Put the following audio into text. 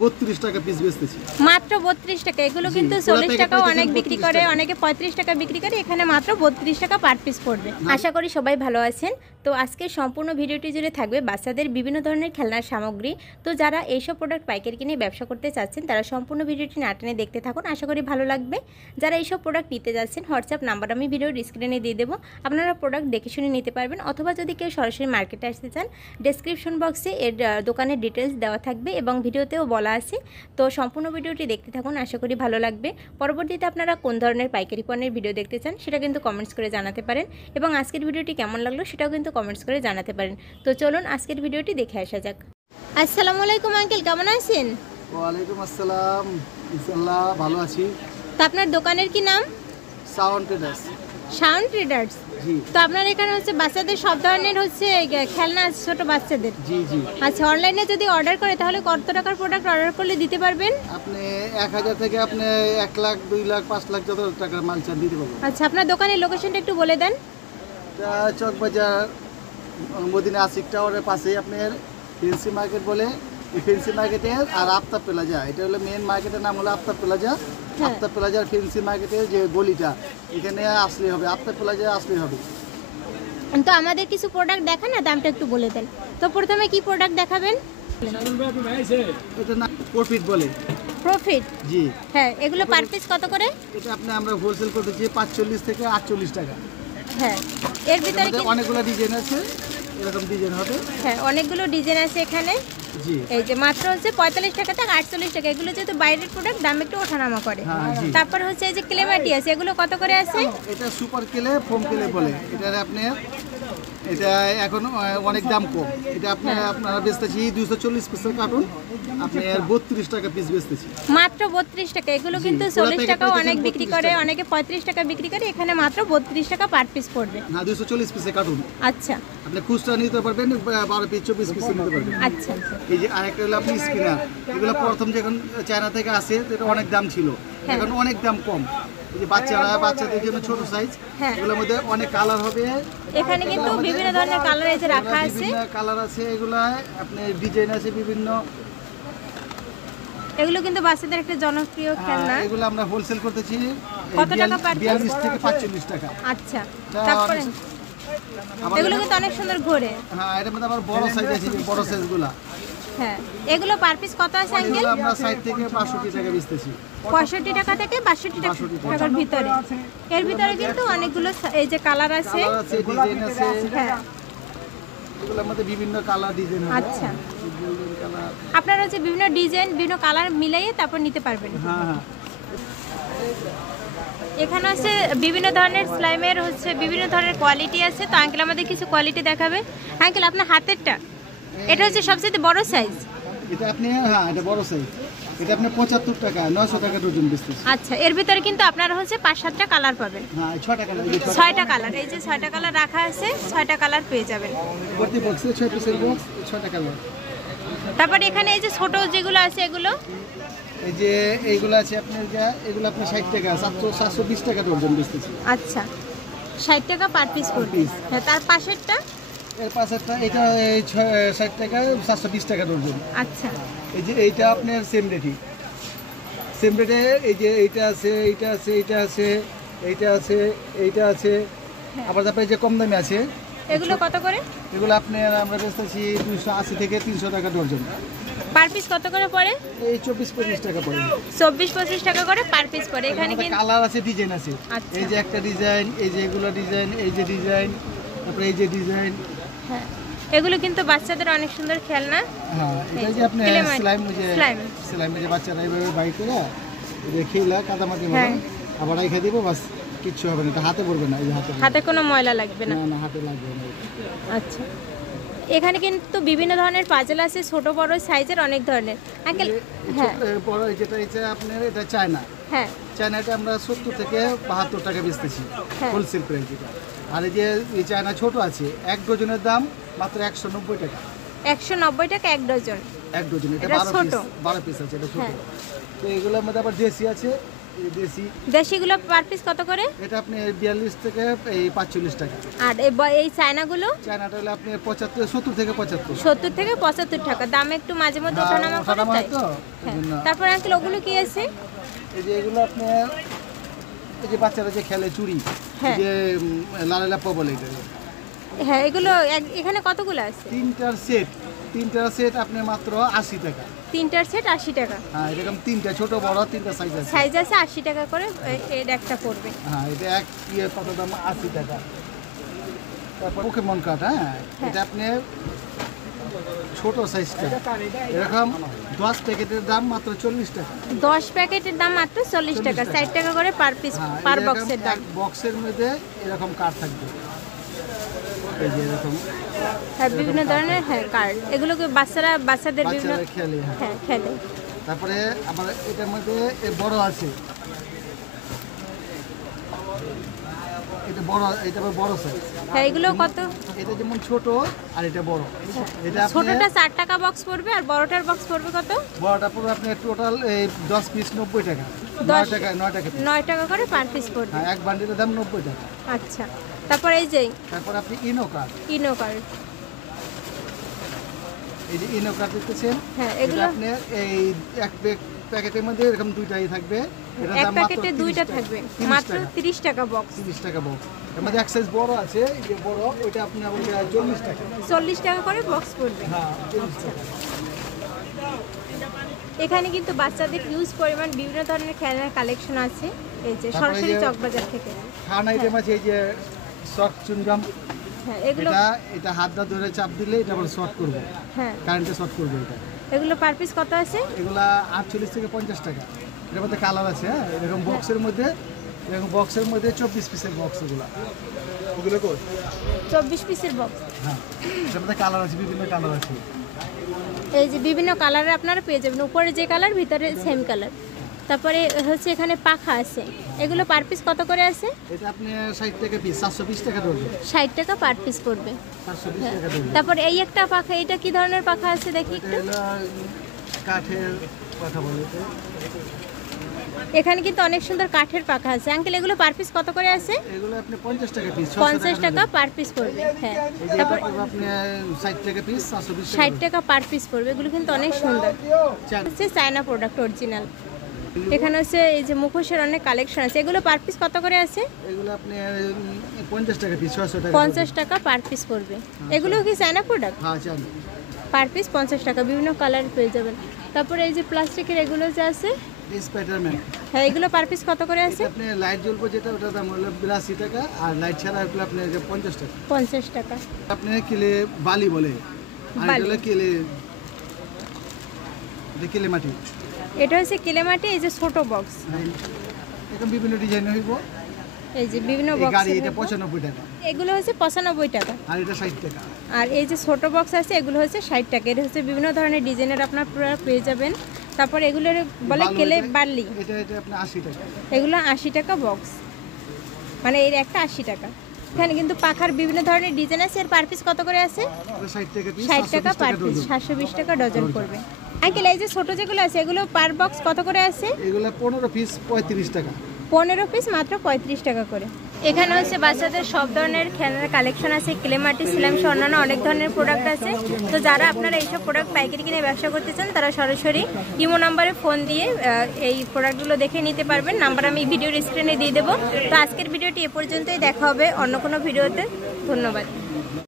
32 টাকা পিস বেচতেছি, মাত্র 32 টাকা। এগুলো কিন্তু 40 টাকাও অনেক বিক্রি করে, অনেকে 35 টাকা বিক্রি করে, এখানে মাত্র 32 টাকা পার পিস পড়বে। আশা করি সবাই ভালো আছেন। তো আজকে সম্পূর্ণ ভিডিওটি জুড়ে থাকবে বাচ্চাদের বিভিন্ন ধরনের খেলনার সামগ্রী। তো যারা এইসব প্রোডাক্ট পাইকারি কিনে ব্যবসা করতে চাচ্ছেন তারা সম্পূর্ণ ভিডিওটি না টেনে দেখতে থাকুন, আশা করি ভালো লাগবে। যারা এইসব প্রোডাক্ট নিতে যাচ্ছেন হোয়াটসঅ্যাপ নাম্বার আমি ভিডিওর স্ক্রিনে দিয়ে দেবো, আপনারা প্রোডাক্ট দেখে শুনে নিতে পারবেন। অথবা যদি কেউ সরাসরি মার্কেটে আসতে চান ডেসক্রিপশন বক্সে এর দোকানের ডিটেলস দেওয়া থাকবে এবং ভিডিওতেও বলা আছে। তো সম্পূর্ণ ভিডিওটি দেখতে থাকুন, আশা করি ভালো লাগবে। পরবর্তীতে আপনারা কোন ধরনের পাইকারি পণ্যের ভিডিও দেখতে চান সেটা কিন্তু কমেন্টস করে জানাতে পারেন এবং আজকের ভিডিওটি কেমন লাগলো সেটাও কিন্তু কমেন্টস করে জানাতে পারেন। তো চলুন আজকের ভিডিওটি দেখে আসা যাক। আসসালামু আলাইকুম আঙ্কেল, কেমন আছেন? ওয়ালাইকুম আসসালাম, ইনশাআল্লাহ ভালো আছি। তো আপনার দোকানের কি নাম? Sound traders. Sound traders. জি। তো আপনার এখানে হচ্ছে বাচ্চাদের সব ধরনের হচ্ছে খেলনা আছে, ছোট বাচ্চাদের। জি জি। আচ্ছা, অনলাইনে যদি অর্ডার করে তাহলে কত টাকার প্রোডাক্ট অর্ডার করলে দিতে পারবেন? আপনি 1000 থেকে আপনি 1 লাখ 2 লাখ 5 লাখ যত টাকার মাল চান দিতে পারবো। আচ্ছা, আপনার দোকানের লোকেশনটা একটু বলে দেন। এটা চকবাজার মদিনা আশিক টাওয়ারের পাশেই আপনার ফেন্সি মার্কেট বলে, এই ফেন্সি মার্কেটের আর আফতাব প্লাজা, এটা হলো মেন মার্কেটের নাম হলো আফতাব প্লাজা। আফতাব প্লাজার ফেন্সি মার্কেটের যে গলিটা, এখানে আসলেই হবে, আফতাব প্লাজা আসলেই হবে। তো আমাদের কিছু প্রোডাক্ট দেখান না, দামটা একটু বলে দেন। তো প্রথমে কি প্রোডাক্ট দেখাবেন? এটা না প্রফিট বলে। প্রফিট? জি হ্যাঁ। এগুলো পার পিস কত করে? এটা আপনি আমরা হোলসেল করতেছি 45 থেকে 48 টাকা। হ্যাঁ। এর ভিতরে কি অনেকগুলো ডিজাইন আছে, এরকম ডিজাইন হবে। হ্যাঁ, অনেকগুলো ডিজাইন আছে এখানে। জি। এই যে মাত্র হচ্ছে 45 টাকা থেকে 48 টাকা। এগুলো যেহেতু বাইরের প্রোডাক্ট দাম একটু ওঠানামা করে। তারপর হচ্ছে এই যে ক্লেমাটি আছে, এগুলো কত করে আছে? এটা সুপার ক্লে, ফোম ক্লে বলে। এটা আপনি এটা এখন অনেক দাম কম। এটা আপনারা বেচতেছি 240 পিসের কার্টুন, আপনি 32 টাকা পিস বেচতেছি। মাত্র 32 টাকা। এগুলো কিন্তু 40 টাকাও অনেক বিক্রি করে, অনেকে 35 টাকা বিক্রি করে, এখানে মাত্র 32 টাকা পার পিস পড়বে। না, 240 পিসের কার্টুন। আচ্ছা। আপনি খুচরা নিতে পারবেন 12 পিস 24 পিস নিতে পারবেন। আচ্ছা। এই যে আরেকটা হলো আপনি স্পিনার, এগুলো প্রথম যখন চায়না থেকে আসে এটা অনেক দাম ছিল, এখন অনেক দাম কম। এই যে বাচ্চাদের জন্য ছোট সাইজ, এগুলোর মধ্যে অনেক কালার হবে। এখানে কিন্তু বিভিন্ন ধরনের কালার এই যে রাখা আছে, বিভিন্ন কালার আছে, এগুলো আপনি ডিজাইন আছে বিভিন্ন। এগুলো কিন্তু বাচ্চাদের একটা জনপ্রিয় খেলনা। এগুলো আমরা হোলসেল করতেছি কত টাকা পার পিস? 42 থেকে 45 টাকা। আচ্ছা। তারপরে এগুলো কিন্তু অনেক সুন্দর ঘোরে। হ্যাঁ, এর মধ্যে আবার বড় সাইজ আছে, বড় সাইজগুলো। হ্যাঁ। এগুলো পার পিস কত আছে আঙ্কেল? আমরা 60 থেকে 62 টাকা বেচতেছি। 65 টাকা থেকে 62 টাকার ভিতরে। এর ভিতরে কিন্তু অনেকগুলো এই যে কালার আছে, ডিজাইন আছে। হ্যাঁ, এগুলোর মধ্যে বিভিন্ন কালার ডিজাইন আছে। আচ্ছা। আপনারা হচ্ছে বিভিন্ন ডিজাইন বিভিন্ন কালার মিলাইয়ে তারপর নিতে পারবেন। হ্যাঁ হ্যাঁ। এখানে হচ্ছে বিভিন্ন ধরনের স্লাইমের হচ্ছে বিভিন্ন ধরনের কোয়ালিটি আছে। তো আঙ্কেল আমাদের কিছু কোয়ালিটি দেখাবে। আঙ্কেল আপনার হাতেরটা এটা হচ্ছে সবচেয়ে বড় সাইজ। এটা আপনি হ্যাঁ, এটা বড় সাইজ। এটা আপনি 75 টাকা 900 টাকা ডজন বেচতেছি। আচ্ছা। এর ভিতরে কিন্তু আপনারা হচ্ছে 5-7টা কালার পাবেন। হ্যাঁ, 6টা কালার। 6টা কালার, এই যে 6টা কালার রাখা আছে, 6টা কালার পেয়ে যাবেন। প্রতি বক্সে 6 পিসের বক্স, 6টা কালার। তারপর এখানে এই যে ছোট যেগুলো আছে এগুলো, এই যে এইগুলো আছে আপনার, এগুলো আপনি 60 টাকা 720 টাকা ডজন বেচতেছি। আচ্ছা। 60 টাকা পার পিস পড়বে। হ্যাঁ। তার পাশেরটা, এর পাশেরটা এটা 60 টাকা 720 টাকা ডজন। আচ্ছা। এই যে এইটা আপনার সেম রেটই, সেম রেটে। এই যে এইটা আছে, এইটা আছে, এইটা আছে, এইটা আছে, এইটা আছে। আবার তারপরে যে কম দামে আছে, এগুলো কত করে? এগুলো আপনার আমরা বেচতেছি 280 থেকে 300 টাকা ডজন। পার পিস কত করে পড়ে? এই 24-25 টাকা পড়ে। 24-25 টাকা করে পার পিস পড়ে। এখানে কিন্তু কালার আছে, ডিজাইন আছে। এই যে একটা ডিজাইন, এই যে এগুলো ডিজাইন, এই যে ডিজাইন, তারপরে এই যে ডিজাইন। হ্যাঁ। এগুলো কিন্তু বাচ্চাদের অনেক সুন্দর খেলনা। হ্যাঁ, এটা যে আপনি স্লাইম যে বাচ্চারা এইভাবে বাই করে এটা খেলা কাদামাটি মারে আবার রাইখা দিব, বাস কিচ্ছু হবে না, এটা হাতে পড়বে না। এই যে হাতে কোনো ময়লা লাগবে না। না, হাতে লাগবে না। আচ্ছা। এখানে কিন্তু বিভিন্ন ধরনের পাজল আছে, ছোট বড় সাইজের অনেক ধরনের। আঙ্কেল হ্যাঁ, বড় যেটা হচ্ছে আপনার এটা চায়না। হ্যাঁ। চায়নাটা আমরা 70 থেকে 72 টাকা বেচতেছি হোলসেল প্রাইস এটা। আর এই যে এই চায়না ছোট আছে, 1 ডজনের দাম মাত্র 190 টাকা। 190 টাকা 1 ডজন। 1 ডজন। এটা 12 পিস আছে, এটা ছোট। তো এগুলোর মধ্যে আবার দেশি আছে, দেশি। দেশিগুলো পার পিস কত করে? এটা আপনি 42 থেকে 45 টাকা। আর এই চায়নাগুলো? চায়নাটা হলে আপনি 70 থেকে 75। 70 থেকে 75 টাকা। দাম একটু মাঝে মধ্যে ওঠানামা করে তাই। তারপর আঙ্কেল ওগুলো কি আছে? এই যে এগুলো আপনি এই যে বাচ্চারা যে খেলে চুড়ি, যে লাল লাপ্পা বলে এটা। হ্যাঁ, এগুলো এখানে কতগুলো আছে? তিনটার সেট আপনি মাত্র 80 টাকা। তিনটার সেট 80 টাকা। হ্যাঁ, এরকম তিনটা ছোট বড় তিনটা সাইজ আছে। সাইজ আছে 80 টাকা করে এর একটা পড়বে। হ্যাঁ, এটা এক কত দাম? 80 টাকা। তারপর পোকেমন কার্ড, হ্যাঁ এটা আপনি ছোট সাইজটা এরকম 10 প্যাকেটের দাম মাত্র 40 টাকা। 10 প্যাকেটের দাম মাত্র 40 টাকা। 60 টাকা করে পার পিস, পার বক্সের দাম। বক্সের মধ্যে এরকম কার্ড থাকবে, এই যে এরকম। হ্যাঁ, বিভিন্ন ধরনের কার্ড। এগুলোকে বাচ্চাদের বিভিন্ন খেলে। হ্যাঁ, খেলে। তারপরে আবার এটার মধ্যে বড় আছে, এটা বড়, এটা আবার বড় সাইজ। হ্যাঁ, এগুলো কত? এটা যেমন ছোট আর এটা বড়। এটা ছোটটা 4 টাকা বক্স পড়বে আর বড়টার বক্স পড়বে কত? বড়টা পড়বে আপনি টোটাল 10 পিস 90 টাকা। 9 টাকা করে পার পিস পড়বে। হ্যাঁ, এক বান্ডিলের দাম 90 টাকা। আচ্ছা, তারপর এই যে তারপর আপনি ইনো কার্ড এই যে ইনো কার্ড দেখতেছেন। হ্যাঁ, এগুলো আপনি এই এক প্যাকেটের মধ্যে এরকম দুইটাই থাকবে। এটা দাম মাত্র 30 দুইটা থাকবে, মাত্র 30 টাকা বক্স। 30 টাকা বক্স। এর মধ্যে এক সাইজ বড় আছে, এই যে বড়, ওইটা আপনি আমাদের 40 টাকা। 40 টাকা করে বক্স পড়বে। হ্যাঁ, 40 টাকা। এখানে কিন্তু বাচ্চাদের হিউজ পরিমাণ বিভিন্ন ধরনের খেলনার কালেকশন আছে। এই যে সরাসরি চকবাজার থেকে খান আইটেম আছে, এই যে শর্ট চুনগাম। হ্যাঁ, এগুলো এটা হাতটা ধরে চাপ দিলে এটা আবার শর্ট করবে। হ্যাঁ, কারেন্টে শর্ট করবে এটা। এগুলো পার পিস কত আছে? এগুলা 48 থেকে 50 টাকা। এর মধ্যে কালার আছে। হ্যাঁ, এরকম বক্সের মধ্যে 24 পিসের বক্স। ওগুলো কত? 24 পিসের বক্স। হ্যাঁ, এর মধ্যে কালার আছে, বিভিন্ন কালার আছে। এই যে বিভিন্ন কালারে আপনারা পেয়ে যাবেন, উপরে যে কালার ভিতরে সেম কালার। তারপরে হচ্ছে এখানে পাখা আছে, এগুলো পার পিস কত করে আছে? এটা আপনি 60 টাকা পিস, 720 টাকা পড়বে। 60 টাকা পার পিস পড়বে। 720 টাকা পড়বে। তারপর এই একটা পাখা, এটা কি ধরনের পাখা আছে দেখি একটু। এটা কাঠের পাখা বলে। এখানে কিন্তু অনেক সুন্দর কাঠের পাখা আছে। আঙ্কেল, এগুলো পার পিস কত করে আছে? এগুলো আপনি 50 টাকা পিস। 50 টাকা পার পিস পড়বে। হ্যাঁ, তারপর আপনি 60 টাকা পিস, 720 টাকা। 60 টাকা পার পিস পড়বে। এগুলো কিন্তু অনেক সুন্দর, হচ্ছে চায়না প্রোডাক্ট অরিজিনাল। এখানে হচ্ছে এই যে মুখোশের অনেক কালেকশন আছে। এগুলো পার পিস কত করে আছে? এগুলো আপনি 50 টাকা পিস, 600 টাকা। 50 টাকা পার পিস পড়বে। এগুলো কি চায়না প্রোডাক্ট? হ্যাঁ, চায়না। পার পিস 50 টাকা, বিভিন্ন কালার পেয়ে যাবেন। তারপরে এই যে প্লাস্টিকের এগুলো যে আছে, স্পাইডারম্যান। হ্যাঁ, এগুলো পার পিস কত করে আছে? আপনি লাইট জ্বলবে যেটা, ওটার দাম হলো 82 টাকা। আর লাইট ছাড়া এগুলো আপনি 50 টাকা। 50 টাকা। আপনি কিলে বালি বলে, আর এটা হলো কিলে মাটি। এটা হচ্ছে কিলেমাটি। এই যে ছোট বক্স, এরকম বিভিন্ন ডিজাইন হইব। এই যে বিভিন্ন বক্স। গাড়ি এটা 95 টাকা। এগুলো হচ্ছে 95 টাকা। আর এটা 60 টাকা। আর এই যে ছোট বক্স আছে, এগুলো হচ্ছে 60 টাকা। এটা হচ্ছে বিভিন্ন ধরনের ডিজাইনের আপনার পুরো পেয়ে যাবেন। তারপর এগুলোর বলে কেলে বার্লি, এটা আপনি 80 টাকা। এগুলো 80 টাকা বক্স, মানে এর একটা 80 টাকা। এখানে কিন্তু পাখার বিভিন্ন ধরনের ডিজাইন আছে। এর পার পিস কত করে আছে? 60 টাকা পিস। 60 টাকা পার পিস, 720 টাকা ডজন পড়বে। আঙ্কেল, এই যে ছোট যেগুলো আছে, এগুলো পার বক্স কত করে আছে? এগুলো 15 পিস 35 টাকা। 15 পিস মাত্র 35 টাকা করে। এখানে হচ্ছে বাচ্চাদের সব ধরনের খেলনার কালেকশন আছে। ক্লেমাটি, সিলাম সহ অন্যান্য অনেক ধরনের প্রোডাক্ট আছে। তো যারা আপনারা এইসব প্রোডাক্ট পাইকারি কিনে ব্যবসা করতে চান, তারা সরাসরি ইমো নাম্বারে ফোন দিয়ে এই প্রোডাক্টগুলো দেখে নিতে পারবেন। নাম্বার আমি ভিডিওর স্ক্রিনে দিয়ে দেবো। তো আজকের ভিডিওটি এ পর্যন্তই, দেখা হবে অন্য কোনো ভিডিওতে। ধন্যবাদ।